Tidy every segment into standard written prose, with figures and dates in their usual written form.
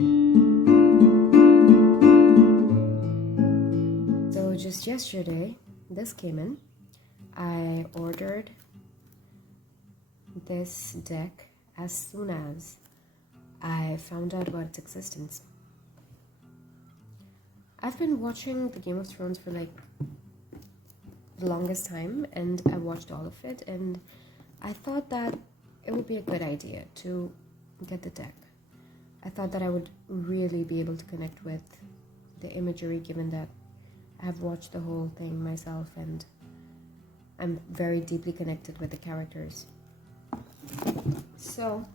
So just yesterday, this came in. I ordered this deck as soon as I found out about its existence. I've been watching the Game of Thrones for like the longest time, and I watched all of it, and I thought that it would be a good idea to get the deck. I thought that I would really be able to connect with the imagery, given that I have watched the whole thing myself and I'm very deeply connected with the characters. So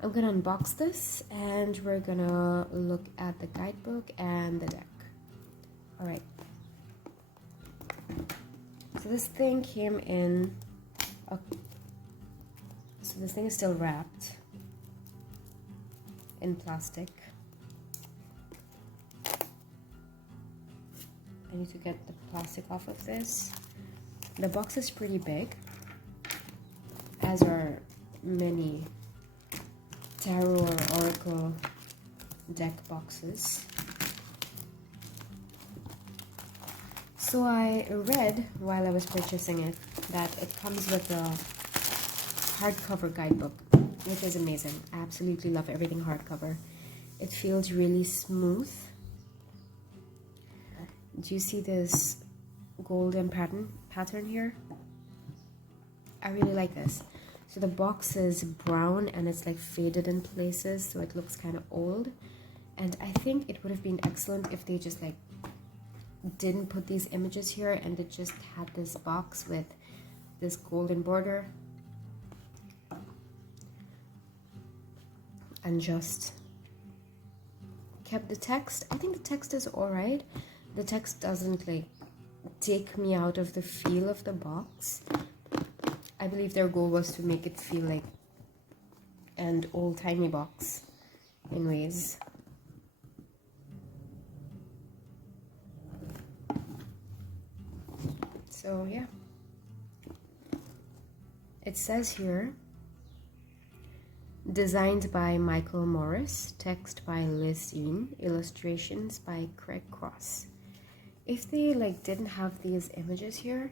I'm gonna unbox this and we're gonna look at the guidebook and the deck. Alright. So this thing came in, so this thing is still wrapped in plastic. I need to get the plastic off of this. The box is pretty big, as are many tarot or oracle deck boxes. So I read while I was purchasing it that it comes with a hardcover guidebook, which is amazing. I absolutely love everything hardcover. It feels really smooth. Do you see this golden pattern here? I really like this. So the box is brown and it's like faded in places, so it looks kind of old. And I think it would have been excellent if they just like didn't put these images here and it just had this box with this golden border and just kept the text. I think the text is alright. The text doesn't like take me out of the feel of the box. I believe their goal was to make it feel like an old-timey box in ways. So yeah, it says here, designed by Michael Morris, text by Liz Dean, illustrations by Craig Cross. If they like didn't have these images here,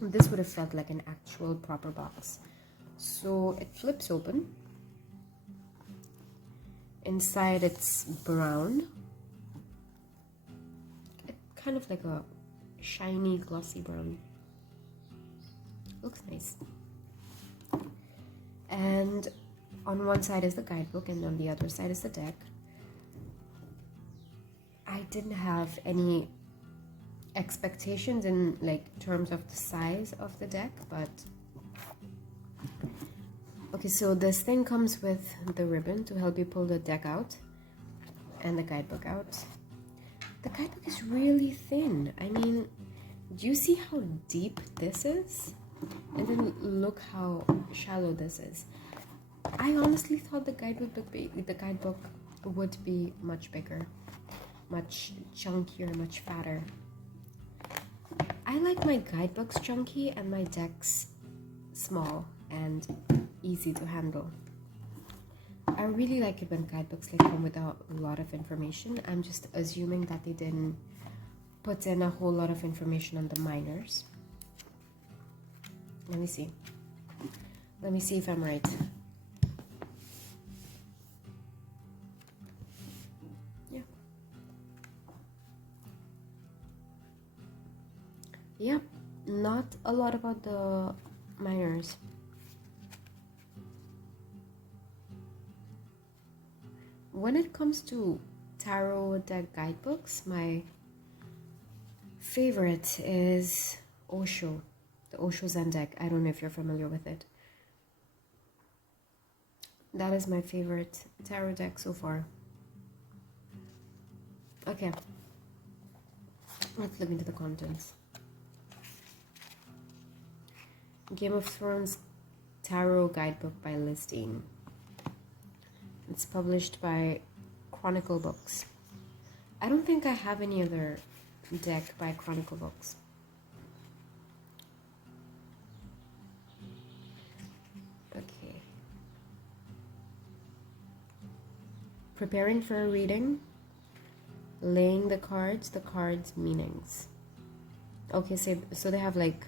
this would have felt like an actual proper box. So it flips open. Inside it's brown. It's kind of like a shiny, glossy brown. Looks nice. And on one side is the guidebook and on the other side is the deck. I didn't have any expectations in like terms of the size of the deck, but okay, so this thing comes with the ribbon to help you pull the deck out and the guidebook out. The guidebook is really thin. I mean, do you see how deep this is? And then look how shallow this is. I honestly thought the guidebook would be much bigger, much chunkier, much fatter. I like my guidebooks chunky and my decks small and easy to handle. I really like it when guidebooks like come with a lot of information. I'm just assuming that they didn't put in a whole lot of information on the minors. Let me see. Let me see if I'm right. Yep, not a lot about the minors. When it comes to tarot deck guidebooks, my favorite is Osho, the Osho Zen deck. I don't know if you're familiar with it. That is my favorite tarot deck so far. Okay, let's look into the contents. Game of Thrones Tarot Guidebook by Liz Dean. It's published by Chronicle Books. I don't think I have any other deck by Chronicle Books. Okay. preparing for a reading, laying the cards meanings. Okay, so they have like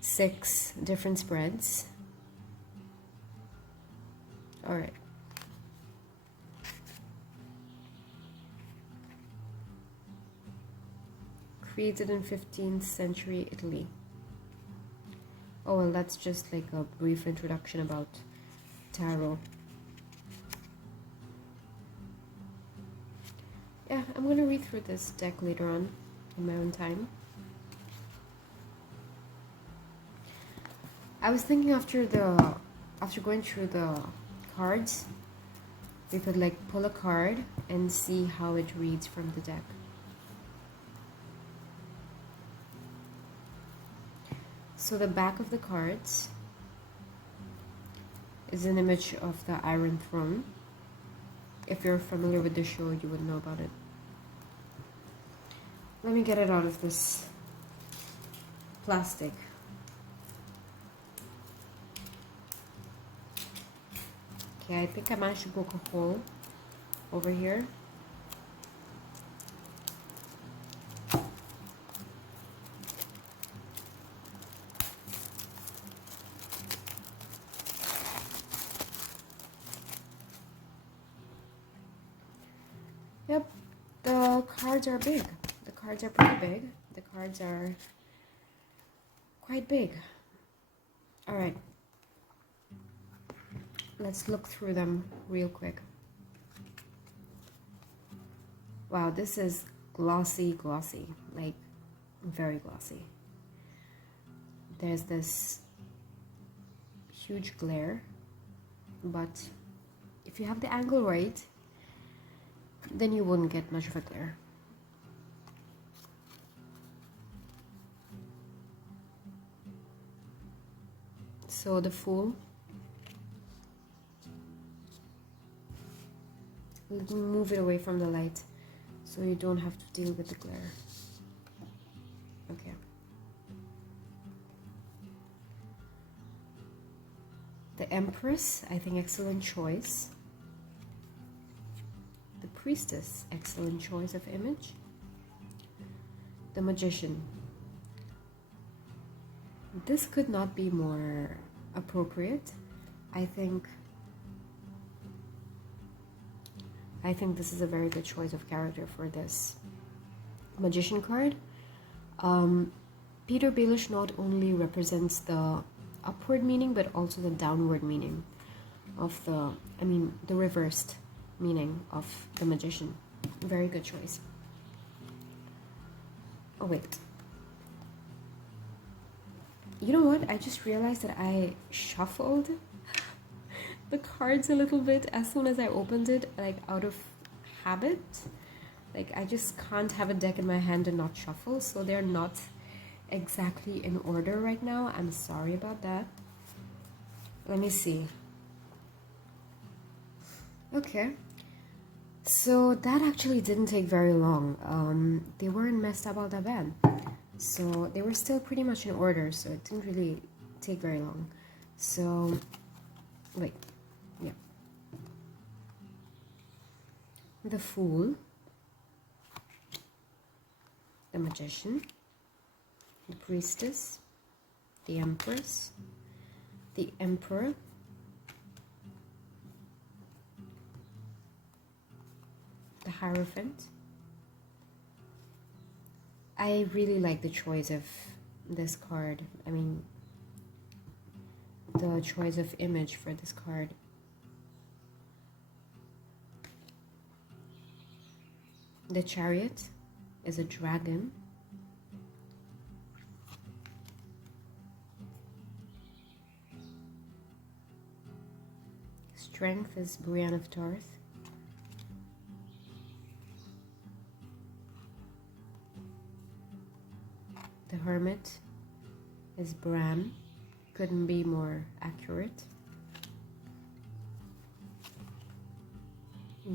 6 different spreads. All right. Created in 15th century Italy. Oh, well, that's just like a brief introduction about tarot. Yeah, I'm gonna read through this deck later on in my own time. I was thinking after going through the cards, we could like pull a card and see how it reads from the deck. So the back of the cards is an image of the Iron Throne. If you're familiar with the show, you would know about it. Let me get it out of this plastic. Okay, I think I managed to poke a hole over here. Yep, the cards are big. The cards are pretty big. The cards are quite big. All right. Let's look through them real quick. Wow, this is glossy, like very glossy. There's this huge glare, but if you have the angle right, then you wouldn't get much of a glare. So the Fool. Let me move it away from the light so you don't have to deal with the glare. Okay. The Empress, I think excellent choice. The Priestess, excellent choice of image. The Magician. This could not be more appropriate. I think this is a very good choice of character for this Magician card. Peter Baelish not only represents the upward meaning but also the downward meaning of the reversed meaning of the Magician. Very good choice. Oh wait. You know what? I just realized that I shuffled the cards a little bit as soon as I opened it, like out of habit. Like I just can't have a deck in my hand and not shuffle, so they're not exactly in order right now. I'm sorry about that. Let me see. Okay. So that actually didn't take very long. They weren't messed up all that bad. So they were still pretty much in order, so it didn't really take very long. So, wait, yeah. The Fool, the Magician, the Priestess, the Empress, the Emperor, the Hierophant. I really like the choice of this card. I mean, the choice of image for this card. The Chariot is a dragon. Strength is Brienne of Tarth. The Hermit is Bran. Couldn't be more accurate.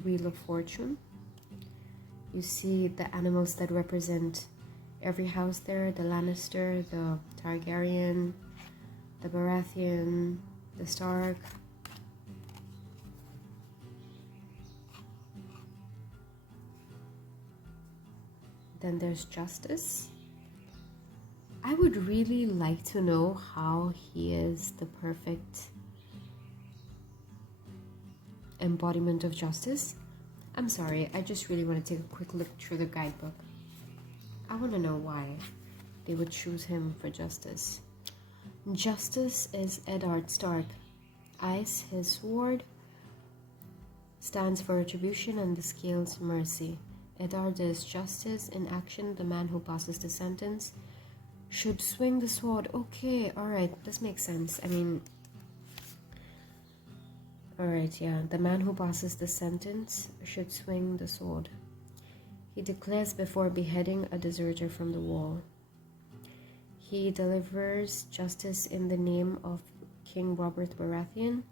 Wheel of Fortune. You see the animals that represent every house there. The Lannister, the Targaryen, the Baratheon, the Stark. Then there's justice. I would really like to know how he is the perfect embodiment of justice. I'm sorry, I just really want to take a quick look through the guidebook. I want to know why they would choose him for justice. Justice is Eddard Stark. Ice, his sword, stands for retribution, and the scales, mercy. Eddard is justice in action. The man who passes the sentence should swing the sword. Okay, alright, this makes sense. I mean, alright, yeah. The man who passes the sentence should swing the sword. He declares before beheading a deserter from the wall. He delivers justice in the name of King Robert Baratheon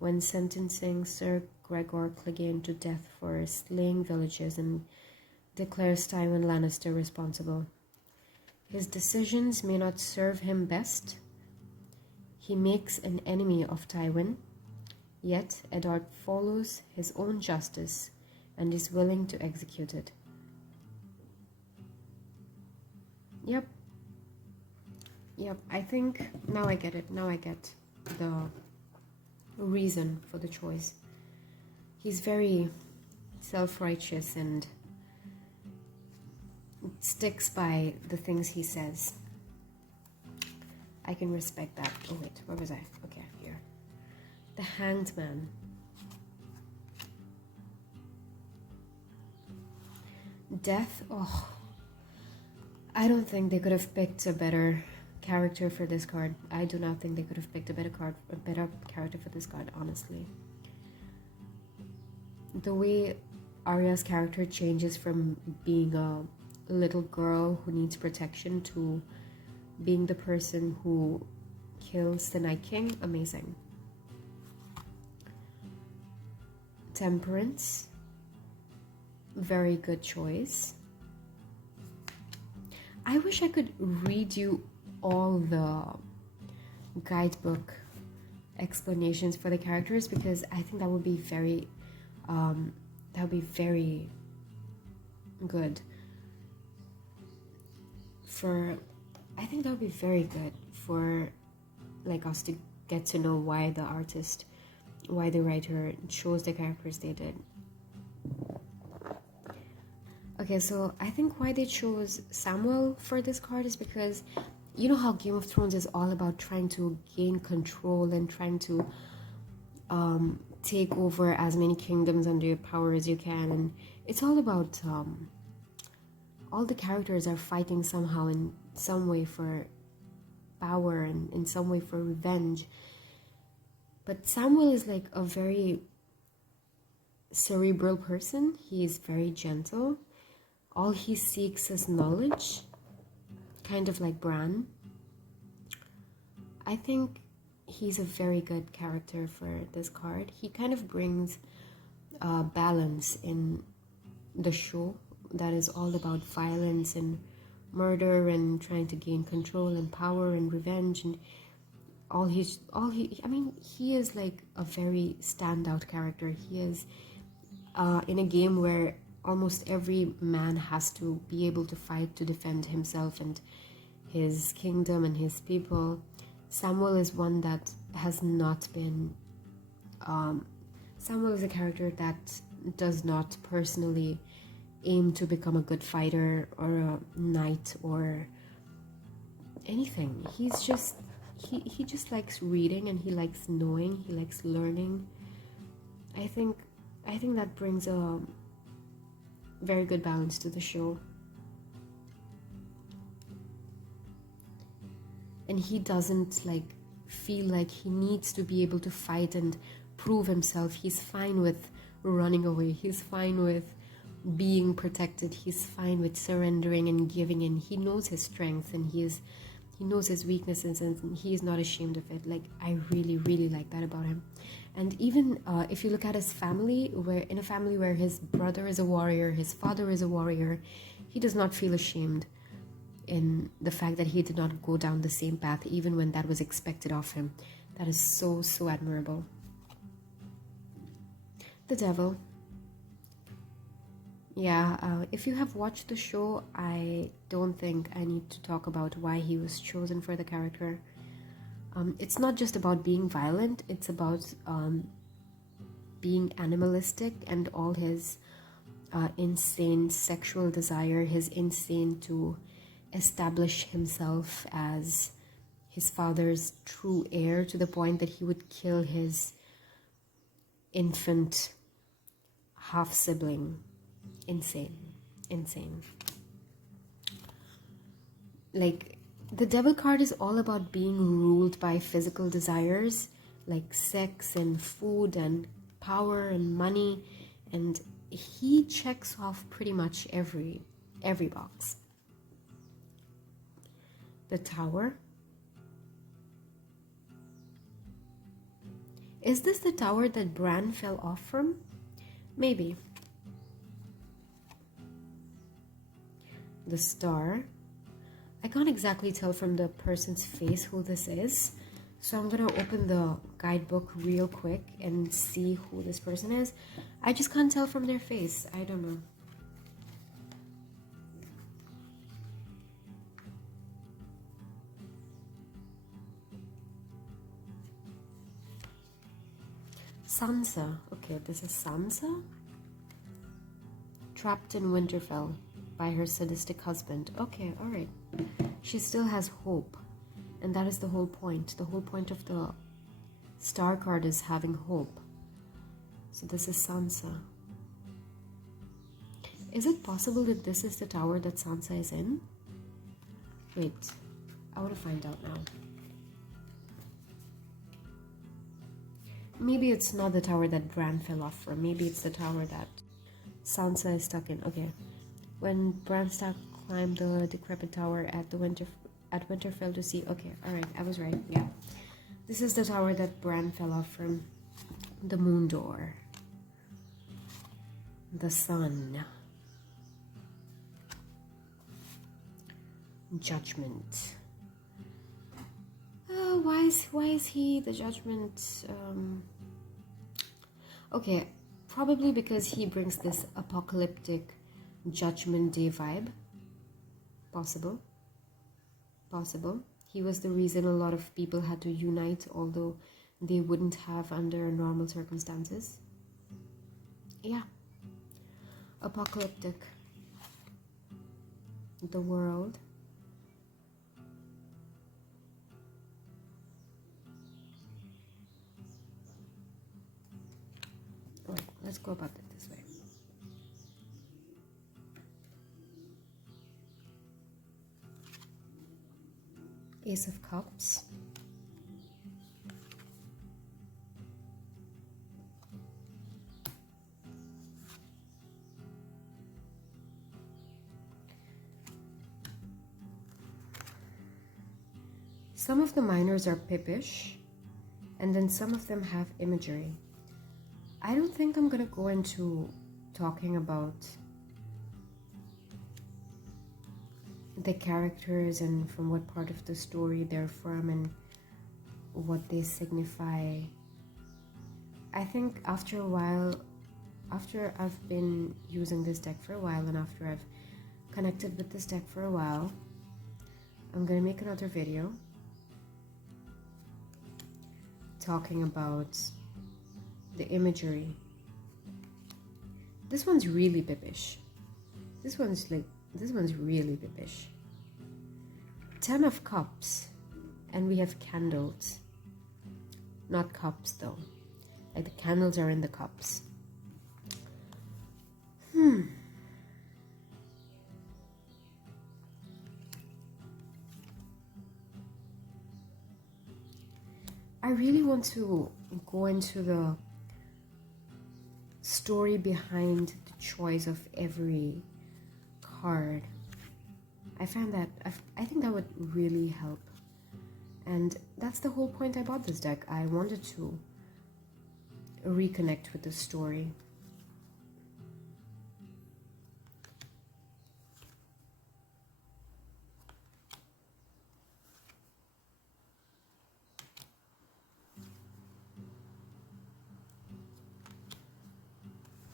when sentencing Sir Gregor Clegane to death for slaying villages, and declares Tywin Lannister responsible. His decisions may not serve him best. He makes an enemy of Tywin, yet Eddard follows his own justice and is willing to execute it. Yep, I think now I get it. Now I get the reason for the choice. He's very self-righteous and sticks by the things he says. I can respect that. Oh wait, where was I? Okay, here. The Hanged Man. Death. Oh, I don't think they could have picked a better character for this card. I do not think they could have picked a better character for this card, honestly. The way Arya's character changes from being a little girl who needs protection to being the person who kills the Night King, amazing. Temperance, very good choice. I wish I could read you all the guidebook explanations for the characters, because I think that would be very good for, I think that would be very good for like us to get to know why the artist, why the writer chose the characters they did. Okay, so I think why they chose Samuel for this card is because you know how Game of Thrones is all about trying to gain control and trying to take over as many kingdoms under your power as you can, and it's all about all the characters are fighting somehow in some way for power and in some way for revenge. But Samuel is like a very cerebral person. He is very gentle. All he seeks is knowledge, kind of like Bran. I think he's a very good character for this card. He kind of brings balance in the show that is all about violence and murder and trying to gain control and power and revenge, and he is like a very standout character. He is in a game where almost every man has to be able to fight to defend himself and his kingdom and his people. Samuel is one that has not been Samuel is a character that does not personally aim to become a good fighter or a knight or anything. He's just he just likes reading, and he likes knowing, he likes learning. I think that brings a very good balance to the show. And he doesn't like feel like he needs to be able to fight and prove himself. He's fine with running away. He's fine with being protected. He's fine with surrendering and giving in. He knows his strength, and he knows his weaknesses, and he is not ashamed of it. Like, I really, really like that about him. And even if you look at his family, in a family where his brother is a warrior, his father is a warrior, he does not feel ashamed in the fact that he did not go down the same path, even when that was expected of him. That is so, so admirable. The Devil. Yeah, if you have watched the show, I don't think I need to talk about why he was chosen for the character. It's not just about being violent, it's about being animalistic and all his insane sexual desire, his insane to establish himself as his father's true heir to the point that he would kill his infant half sibling. Insane. Insane. Like, the devil card is all about being ruled by physical desires like sex and food and power and money, and he checks off pretty much every box. The Tower. Is this the tower that Bran fell off from? Maybe. The Star. I can't exactly tell from the person's face who this is, so I'm gonna open the guidebook real quick and see who this person is. I just can't tell from their face. I don't know. Sansa. Okay, this is Sansa. Trapped in Winterfell by her sadistic husband. Okay, alright. She still has hope. And that is the whole point. The whole point of the star card is having hope. So this is Sansa. Is it possible that this is the tower that Sansa is in? Wait, I want to find out now. Maybe it's not the tower that Bran fell off from. Maybe it's the tower that Sansa is stuck in. Okay. When Bran Stark climbed the decrepit tower at Winterfell to see. Okay, alright, I was right. Yeah. This is the tower that Bran fell off from. The Moon Door. The Sun. Judgment. Why is he the Judgment? Okay, probably because he brings this apocalyptic Judgment Day vibe. Possible. He was the reason a lot of people had to unite, although they wouldn't have under normal circumstances. Yeah. Apocalyptic. The world. Alright, let's go about it this way. Ace of Cups. Some of the minors are pippish, and then some of them have imagery. I don't think I'm gonna go into talking about the characters and from what part of the story they're from and what they signify. I think after a while, after I've been using this deck for a while and after I've connected with this deck for a while, I'm gonna make another video talking about the imagery. This one's really pippish. This one's really pippish. 10 of Cups, and we have candles. Not cups though. Like the candles are in the cups. I really want to go into the story behind the choice of every card. I think that would really help. And that's the whole point I bought this deck. I wanted to reconnect with the story.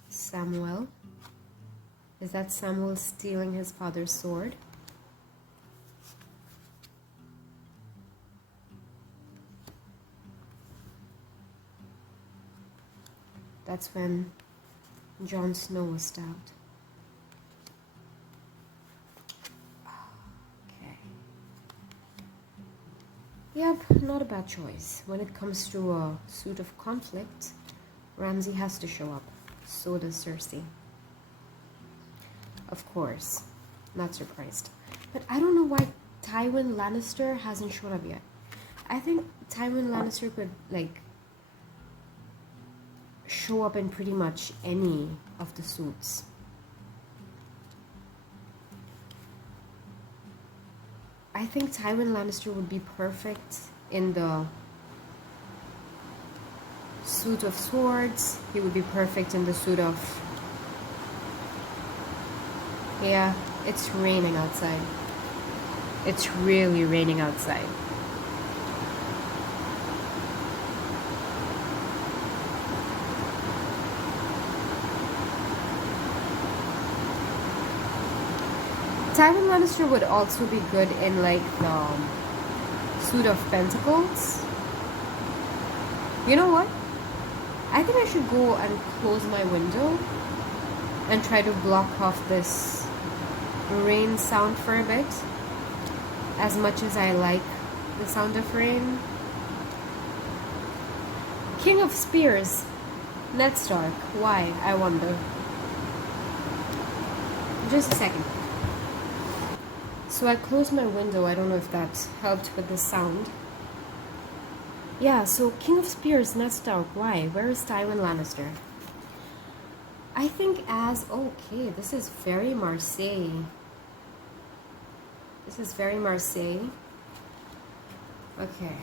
Samuel. Is that Samuel stealing his father's sword? That's when Jon Snow was stabbed. Okay. Yep, not a bad choice. When it comes to a suit of conflict, Ramsay has to show up. So does Cersei. Of course. Not surprised. But I don't know why Tywin Lannister hasn't shown up yet. I think Tywin Lannister could, like, show up in pretty much any of the suits. I think Tywin Lannister would be perfect in the suit of swords. He would be perfect in the suit of... Yeah, it's raining outside. It's really raining outside. Tywin Lannister would also be good in, like, the suit of pentacles. You know what? I think I should go and close my window and try to block off this rain sound for a bit. As much as I like the sound of rain. King of Spears, Ned Stark. Why, I wonder. Just a second. So I closed my window. I don't know if that helped with the sound. Yeah, so King of Spears, Ned Stark. Why? Where is Tywin Lannister? I think as... Okay, this is very Marseille. This is very Marseille. Okay.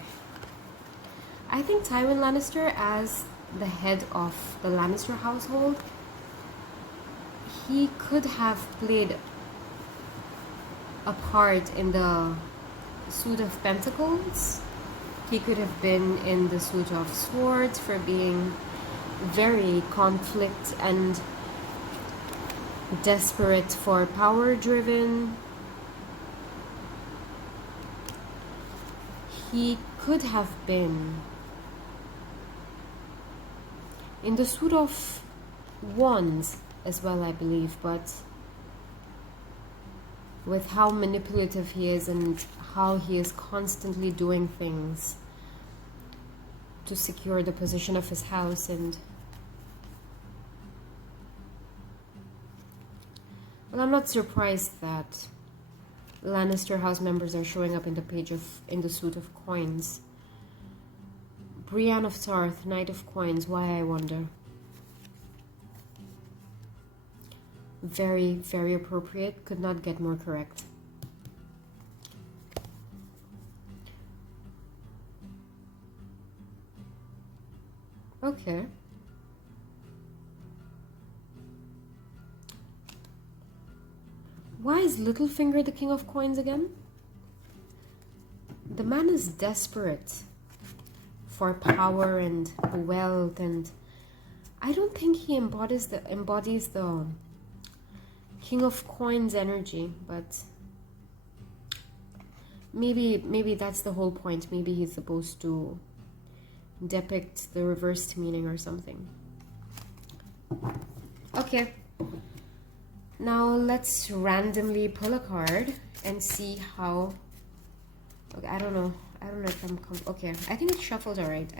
I think Tywin Lannister as the head of the Lannister household, he could have played a part in the suit of pentacles. He could have been in the suit of swords for being very conflict and desperate for power driven. He could have been in the suit of wands as well, I believe, but with how manipulative he is and how he is constantly doing things to secure the position of his house. And well, I'm not surprised that Lannister house members are showing up in the suit of coins. Brienne of Tarth, Knight of Coins. Why, I wonder. Very, very appropriate. Could not get more correct. Okay. Why is Littlefinger the King of Coins again? The man is desperate for power and wealth, and I don't think he embodies the King of Coins energy, but maybe that's the whole point. Maybe he's supposed to depict the reversed meaning or something. Okay. Now let's randomly pull a card and see how... Okay, I don't know if I'm... Okay, I think it shuffled alright.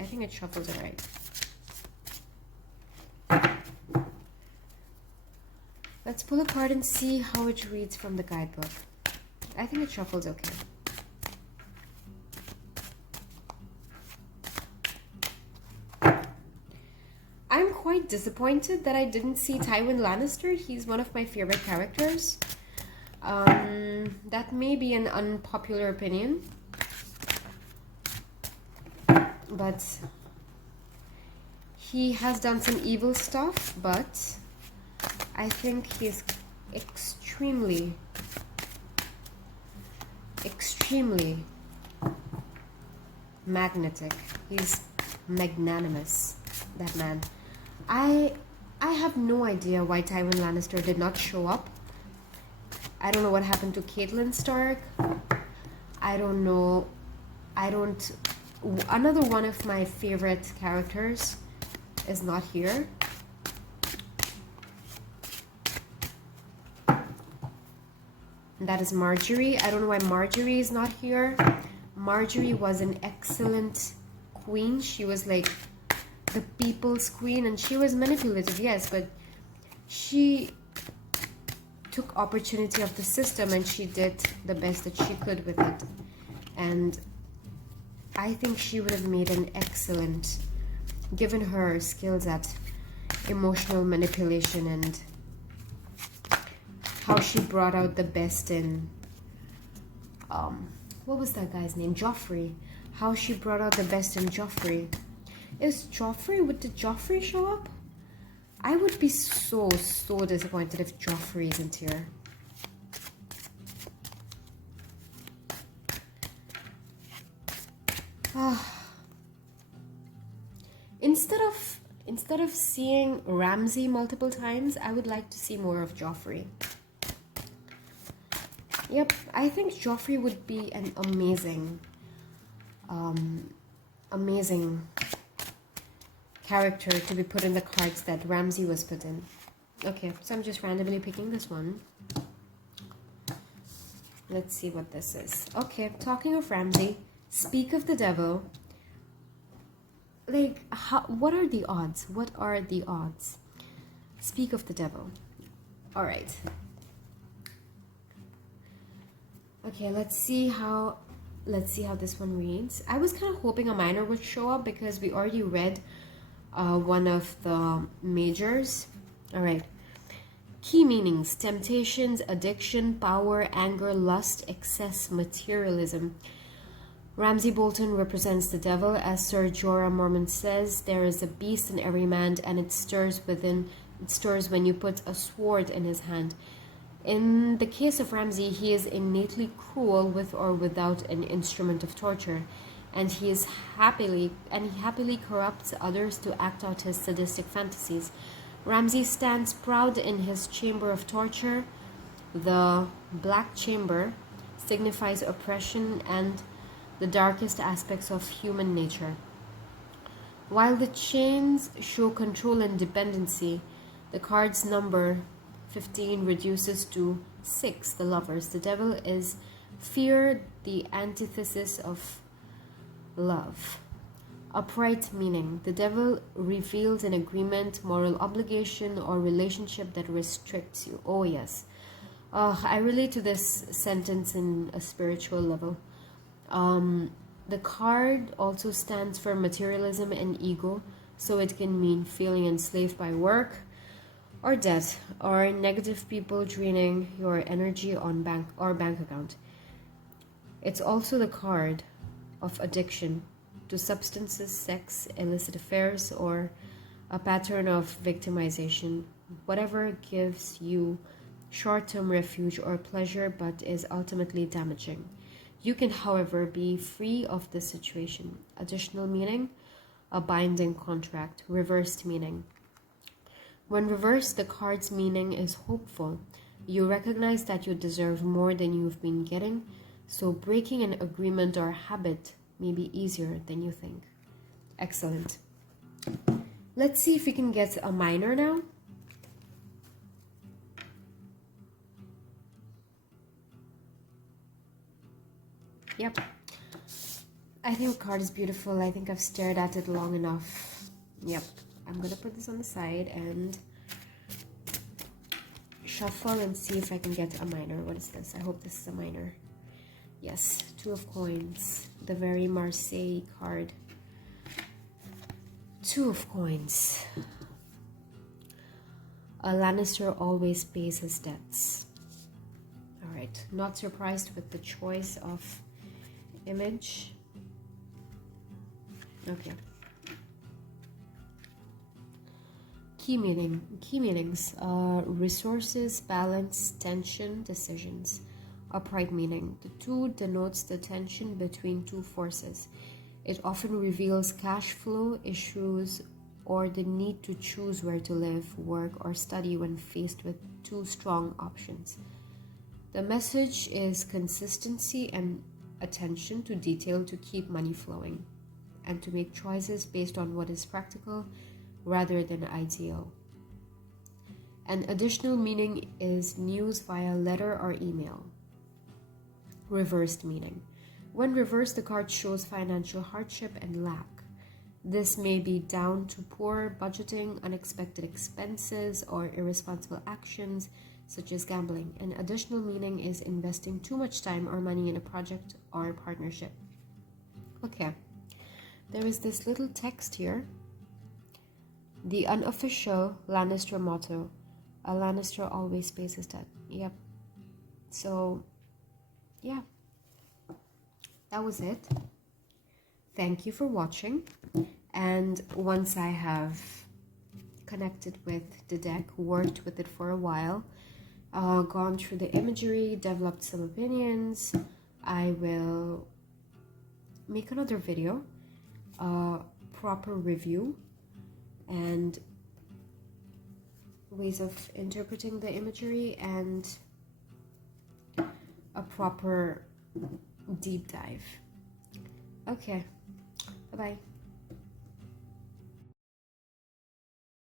Let's pull a card and see how it reads from the guidebook. I think it shuffles okay. I'm quite disappointed that I didn't see Tywin Lannister. He's one of my favorite characters. That may be an unpopular opinion, but he has done some evil stuff, but I think he's extremely magnetic. He's magnanimous, that man. I I have no idea why Tywin Lannister did not show up. I don't know what happened to Catelyn Stark. I don't know. Another one of my favorite characters is not here. And that is Marjorie. I don't know why Marjorie is not here. Marjorie was an excellent queen. She was like the people's queen, and she was manipulative, yes, but she took opportunity of the system and she did the best that she could with it. And I think she would have made an excellent, given her skills at emotional manipulation and how she brought out the best in what was that guy's name? Joffrey. How she brought out the best in Joffrey. Would Joffrey show up? I would be so disappointed if Joffrey isn't here. Instead of seeing Ramsay multiple times, I would like to see more of Joffrey. Yep, I think Joffrey would be an amazing character to be put in the cards that Ramsay was put in. Okay, so I'm just randomly picking this one. Let's see what this is. Okay, talking of Ramsay, speak of the devil. Like, what are the odds? What are the odds? Speak of the devil. All right. Okay, let's see how this one reads. I was kind of hoping a minor would show up because we already read one of the majors. All right. Key meanings: temptations, addiction, power, anger, lust, excess, materialism. Ramsay Bolton represents the devil. As Sir Jorah Mormont says, there is a beast in every man, and it stirs when you put a sword in his hand. In the case of Ramsay, he is innately cruel with or without an instrument of torture, and he happily corrupts others to act out his sadistic fantasies. Ramsay stands proud in his chamber of torture. The Black Chamber signifies oppression and the darkest aspects of human nature. While the chains show control and dependency, the card's number 15 reduces to 6, the lovers. The devil is fear, the antithesis of love. Upright meaning: the devil reveals an agreement, moral obligation, or relationship that restricts you. Oh yes. I relate to this sentence in a spiritual level. The card also stands for materialism and ego, so it can mean feeling enslaved by work or debt, or negative people draining your energy on bank account. It's also the card of addiction to substances, sex, illicit affairs, or a pattern of victimization, whatever gives you short-term refuge or pleasure but is ultimately damaging. You can, however, be free of this situation. Additional meaning: a binding contract. Reversed meaning: when reversed, the card's meaning is hopeful. You recognize that you deserve more than you've been getting, so breaking an agreement or habit may be easier than you think. Excellent. Let's see if we can get a minor now. Yep. I think the card is beautiful. I think I've stared at it long enough. Yep. I'm going to put this on the side and shuffle and see if I can get a minor. What is this? I hope this is a minor. Yes, 2 of coins. The very Marseille card. 2 of coins. A Lannister always pays his debts. Alright, not surprised with the choice of image. Okay. Key meanings: resources, balance, tension, decisions. Upright meaning: the 2 denotes the tension between 2 forces. It often reveals cash flow issues or the need to choose where to live, work, or study when faced with two strong options. The message is consistency and attention to detail to keep money flowing, and to make choices based on what is practical rather than ideal. An additional meaning is news via letter or email. Reversed meaning. When reversed, the card shows financial hardship and lack. This may be down to poor budgeting, unexpected expenses, or irresponsible actions such as gambling. An additional meaning is investing too much time or money in a project or partnership. Okay, there is this little text here. The unofficial Lannister motto: a Lannister always pays his debt. Yep. So, yeah, that was it. Thank you for watching. And once I have connected with the deck, worked with it for a while, gone through the imagery, developed some opinions, I will make another video, proper review and ways of interpreting the imagery, and a proper deep dive. Okay, bye-bye.